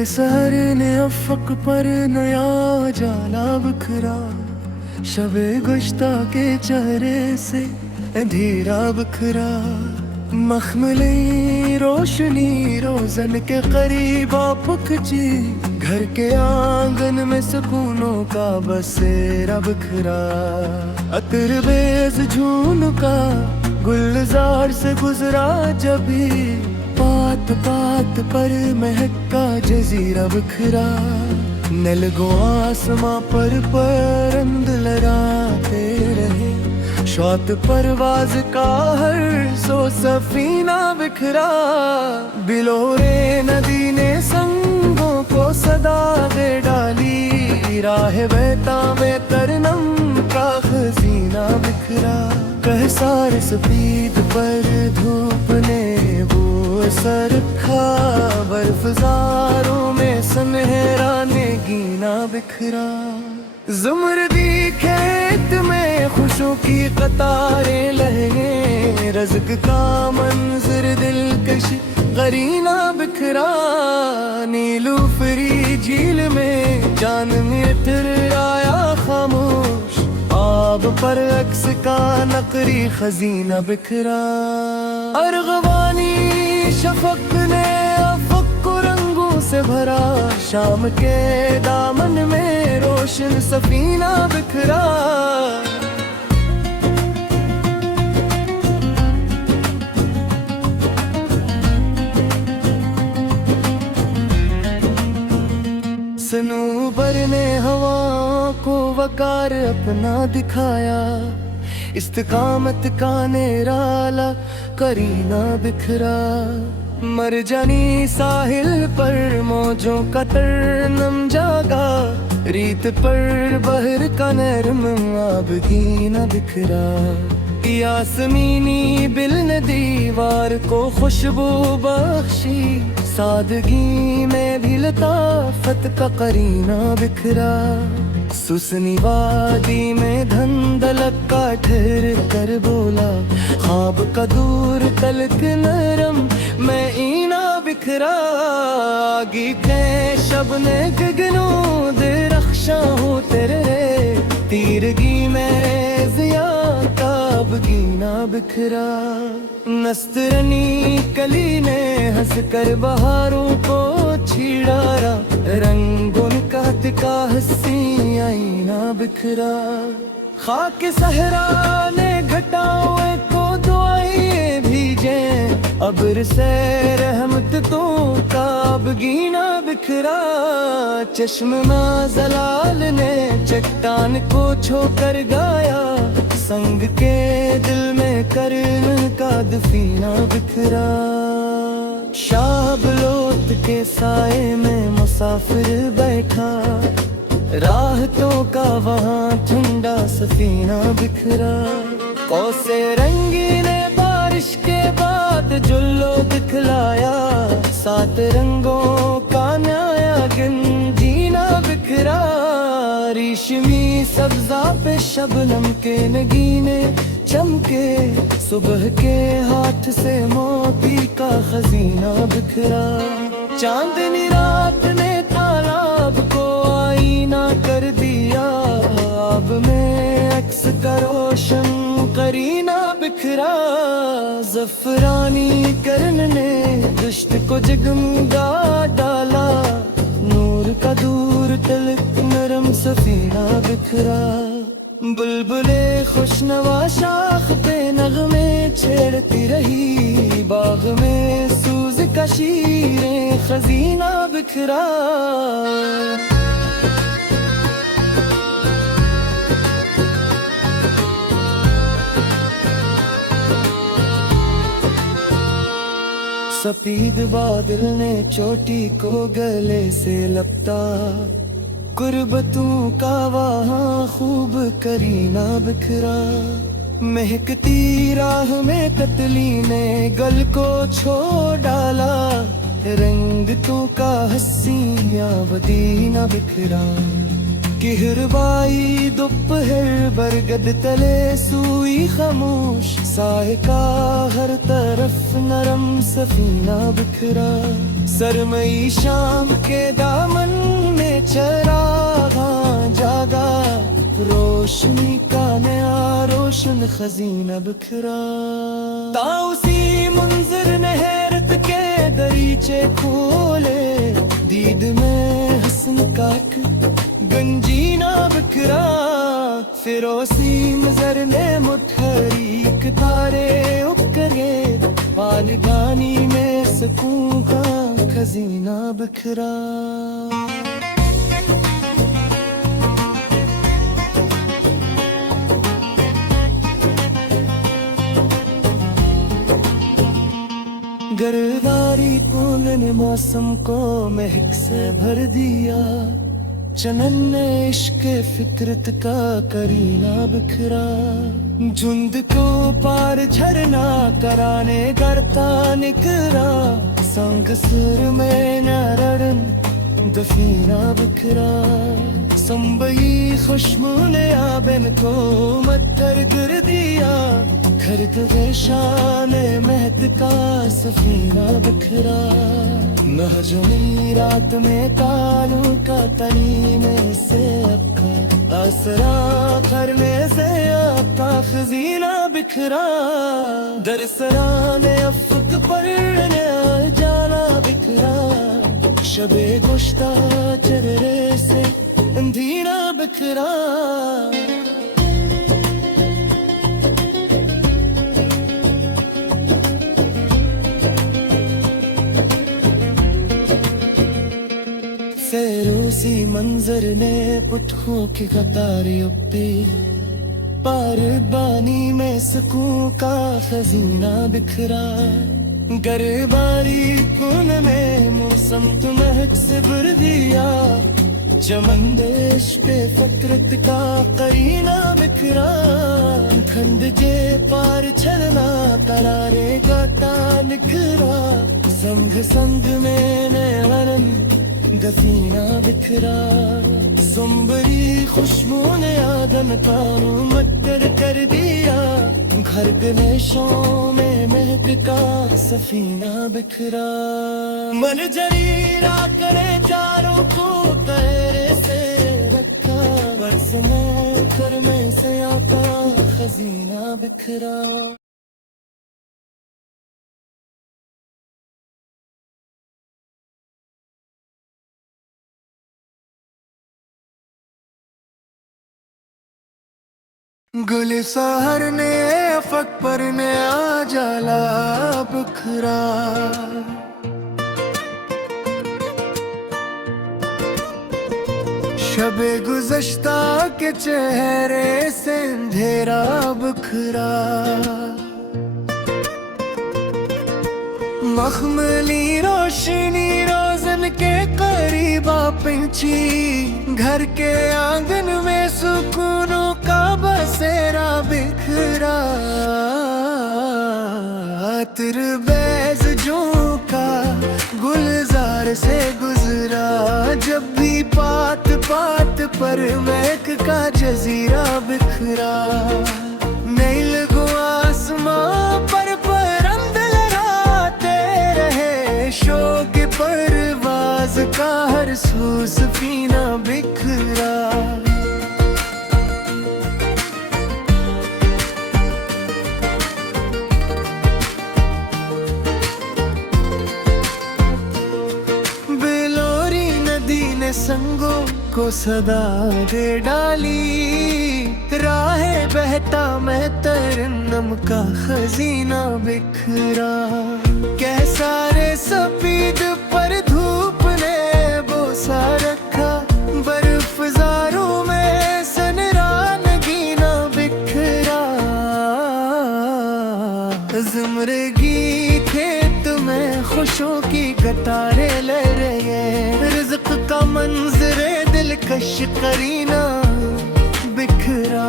पहले सहर ने अफक पर नया जाला बिखरा, शबे गुश्ता के चेहरे से अंधेरा बिखरा। मखमली रोशनी रोजन के करीब आ पहुंची, घर के आंगन में सुकूनों का बसेरा बिखरा। अतर बेज झून का गुलजार से गुजरा जभी, पात पात पर महका जजीरा बिखरा। नलगो आसमां पर परंद लहराते रहे, शौत परवाज का हर सो सफीना बिखरा। बिलोरे नदी ने संगों को सदा दे डाली, राह बहता में तरनम का खजीना बिखरा। कहसार सफीद पर धूप ने वो असर रखा, बर्फजारों में सुनहरा ने गीना बिखरा। जुमरदी खेत में खुशों की कतारें लहरें, रज़्क़ का मंजर दिलकश गरीना बिखरा। नीलूफरी झील में चांद में आया खामोश, आब पर अक्स का नकरी खजीना बिखरा। अरगवानी शफक ने अफक को रंगों से भरा, शाम के दामन में रोशन सफीना बिखरा। सनूबर ने हवा को वकार अपना दिखाया, इस्तिकामत का नेराला करीना बिखरा। मरजानी साहिल पर मौजों का तरनम जागा, रीत पर बहर का नरम आबगीना बिखरा। यासमीनी बिल ने दीवार को खुशबू बख्शी, सादगी में भी लताफत का करीना बिखरा। सुसनी वादी में धंधलक का ठहर कर बोला, ख्वाब का दूर तलक नरम मैं ईना बिखरा। आगी के शब ने गगनों दे रख्शा हो तेरे, तीरगी में जिया का बगीना बिखरा। नस्तरनी कली ने हंस कर बहारों को छिड़ारा, रंगों का तिका हंसी आईना बिखरा। खाक सहरा ने घटाओं को दुआएं भीजे, अब्र से रहमत तो का बगीना बिखरा। चश्म जलाल ने चट्टान को छोकर गाया, संग के दिल में कर्म का दफीना बिखरा। शाब लोत के साए में मुसाफिर बैठा, राहतों का वहाँ ठंडा सफीना बिखरा। कौसे रंगी ने बारिश के बाद जुल्लो दिखलाया, सात रंगों का न्याया गंजीना बिखरा। रेशमी सब्जा पे शबनम के नगीने चमके, सुबह के हाथ से मोती का खजीना बिखरा। चांदनी रात ने तालाब को आईना कर दिया, आब में अक्स का रोशन करीना बिखरा। जफरानी करन ने दुष्ट को जगमगा डाला, नूर का दूर तलक नरम सफीना बिखरा। बुलबुले खुशनवा शाख पे नगमे छेड़ती रही, बाग में सूज का शीरें खजीना बिखरा। सफेद बादल ने चोटी को गले से लपटा, गुर्बतों का वहाँ खूब करीना बिखरा। महकती राह में कतली ने गल को छोड़ डाला, रंग तो का हस्सियाँ वदीना बिखरा। किहरबाई दोपहर बरगद तले सुई खामोश, साए का हर तरफ नरम सफीना बिखरा, सरमई शाम के दामन में चरागा जागा, रोशनी का नया रोशन खजीना बिखरा। ताउसी मंजर ने हैरत के दरीचे खोले, दीद में हसन का गंजीना बिखरा, फिरोसी मजर ने मुठरीक तारे उपकरे, पालगानी में सकून का खजीना बिखरा। गर्दारी फूल ने मौसम को महक से भर दिया, चनन ने इश्क फितरत का करीना बिखरा, झुंड को पार झरना कराने करता निकरा, संग सुर में नरन दफीना बिखरा, संबई खुशबू ने आबन को मत्तर कर दिया, खरद शान महक का सफीना बिखरा, नहजनी रात में तालू का तनी में से अक्का, आसरा करने से आपका खजीना बिखरा, दरसरा ने अफक पर ने जाला बिखरा, शबे गुश्ता चररे से अंधीना बिखरा। फेरोसी मंजर ने पुटखों की कतारी उपी, पारबानी में सकून का खजीना बिखरा, गरबारी कुन में मौसम तो महक से भर दिया, चमन देश पे फकरत का करीना बिखरा, खंड के पार चलना करारे गाता निखरा, संग संग में नैन गफीना बिखरा, सुंबरी खुशबू ने आदम का मत्तर कर दिया, घर गनेशों में महक का सफीना बिखरा, मन जरीरा करे चारों को तेरे से रखा, बस में कर में से आता खजीना बिखरा। गुल सहर ने अफक पर ने आ जाला बिखरा, शबे गुज़श्ता के चेहरे से अंधेरा बिखरा, मखमली रोशनी रोजन के करीबा पिंची, घर के आंगन में सुकूनों का बसेरा बिखरा, तिरबेज जो का गुलजार से गुजरा, जब भी पात पात पर महक का जजीरा बिखरा, नहीं लगो आसमां पर परंद लहराते रहे, शौक परवाज का हर सू सफीना बिखरा, संगों को सदा दे डाली, राह बहता मैं तरन्नम का खजीना बिखरा, कैसा रे सफेद पर धूप ने बोसा रखा, बर्फजारों में सनरा नगीना बिखरा, ज़िम्रगी थे तुम्हें खुशों की कतारे ले रहे, रिज़्क़ का मंजरे दिलकश करीना बिखरा,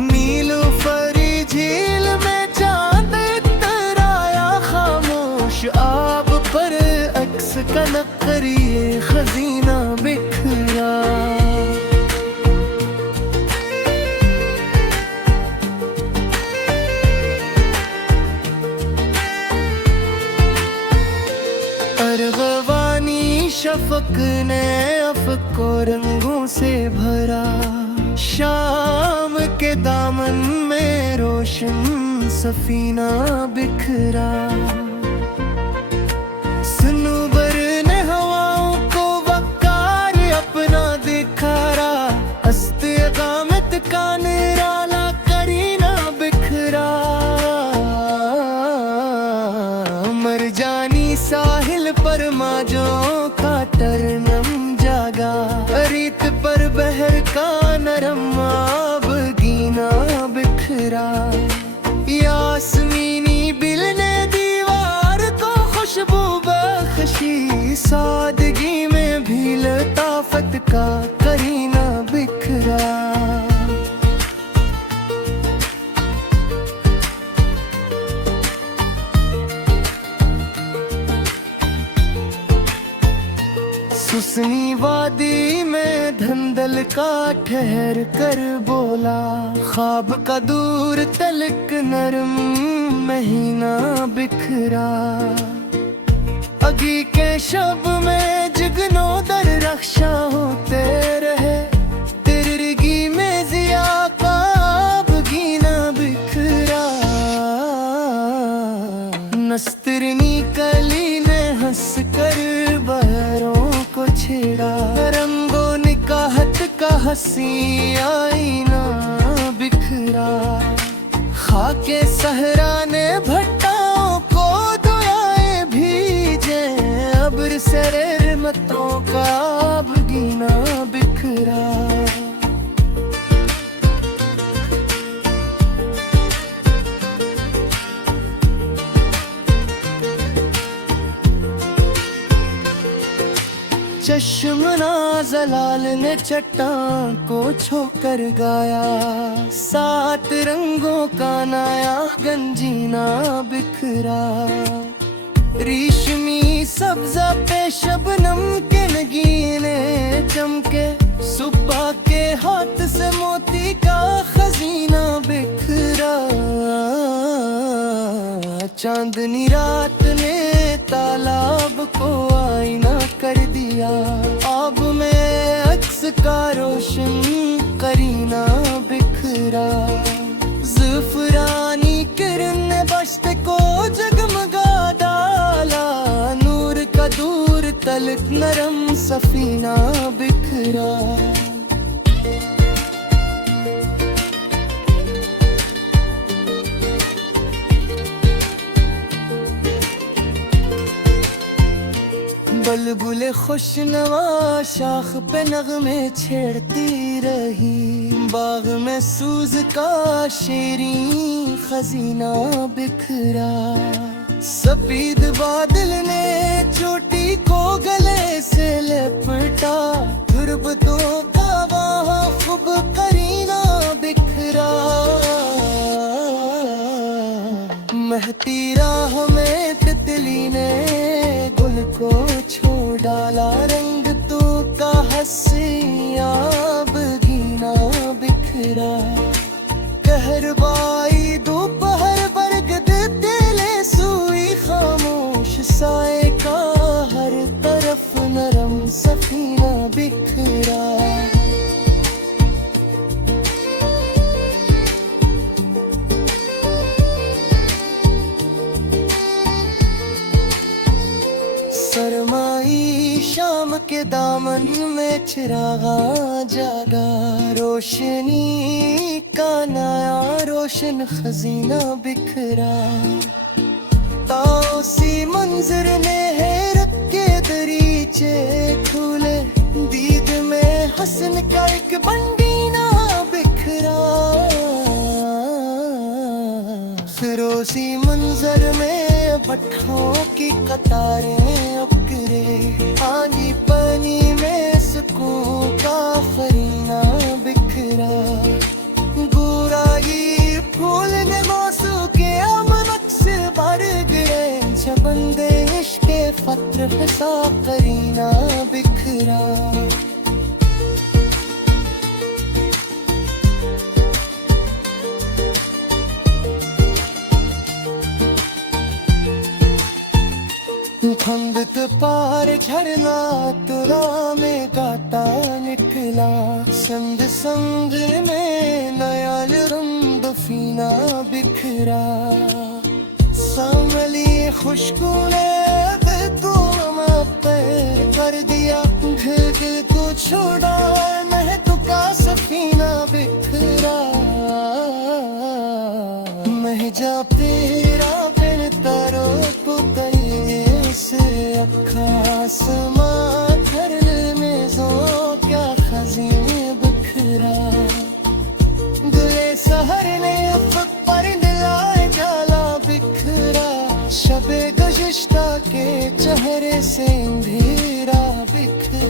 नीलूफरी झील में चांद इतराया खामोश, आब पर अक्स का नक़रिए खजीना बिखरा, शफक ने अफको रंगों से भरा, शाम के दामन में रोशन सफीना बिखरा। सनूबर ने हवाओं को वकार अपना दिखारा, हस्ते गामत का निराला करीना बिखरा। मरजानी साहिल पर माजों का तरनम जागा, रीत पर बहर का नरम आब गीना बिखरा। यास्मीनी बिल ने दीवार को खुशबू बख्शी, सादगी में भी लताफत का करीना बिखरा। सुसनी वादी में धंधल का ठहर कर बोला, ख्वाब का दूर तलक नरम महीना बिखरा। अगी के शब में जगनो दर रक्षा होते रहे, तिरगी में जिया का बगीना बिखरा। नस्तरनी कली ने हंस कर बहरों को छेड़ा, रंगों निकाहत का हंसी आईना बिखरा। खाके सहरा ने भट्टाओं को दुआएं भीजे, अब्र से रहमतों का बगीना बिखरा। चश्मना जलाल ने चट्टान को छोकर गाया, सात रंगों का नया गंजीना बिखरा। रेशमी सब्जा पे शबनम के नगीने चमके, सुबह के हाथ से मोती का खजीना बिखरा। चांदनी रात ने तालाब को आईना कर दिया, आब में अक्स का रोशन करीना बिखरा। ज़फ़रानी किरण ने बश्त को जगमगा डाला, नूर का दूर तलक नरम सफीना बिखरा। बुलबुल खुशनवा शाख पे नगमे छेड़ती रही, बाग में सूज का शेरी खजीना बिखरा। सफेद बादल ने चोटी को गले से लिपटा, गुरबतों का वहाँ खूब करीना बिखरा। महती राह में तितली ने गुल को छोड़ डाला, रंग तू का हंसिया बगीना बिखरा। कहरबाई दोपहर बरगद तेले सुई खामोश, साए का हर तरफ नरम सफीना बिखरा। सरमाई शाम के दामन में चिरागा जागा, रोशनी का नया रोशन खजीना बिखरा। ताउसी मंजर ने हैरत के दरीचे खुले, दीद में हसन का एक बंदीना बिखरा। फिरोजी मंजर में भट्टों की कतारें उकरे, आंधी पानी में सुकून का फरीना बिखरा। बुराई फूल ने मौसू के अमनक से भर गए, बंदे इश्क फत्र फसा करीना बिखरा। फंगत पार झरना तुरा में गाता निकला संग संग में नयाल रंग फीना बिखरा सांवली खुशबू ने तू पैर कर दिया घिर तू छोड़ा महक का सफीना बिखरा महजा तेरा बिन तारो पुतई से अखा समा कर में जो क्या खजीने बिखरा दुले सहर ने पर दिलाए जाला बिखरा शबे गुज़िश्ता के चेहरे से अंधेरा बिखरा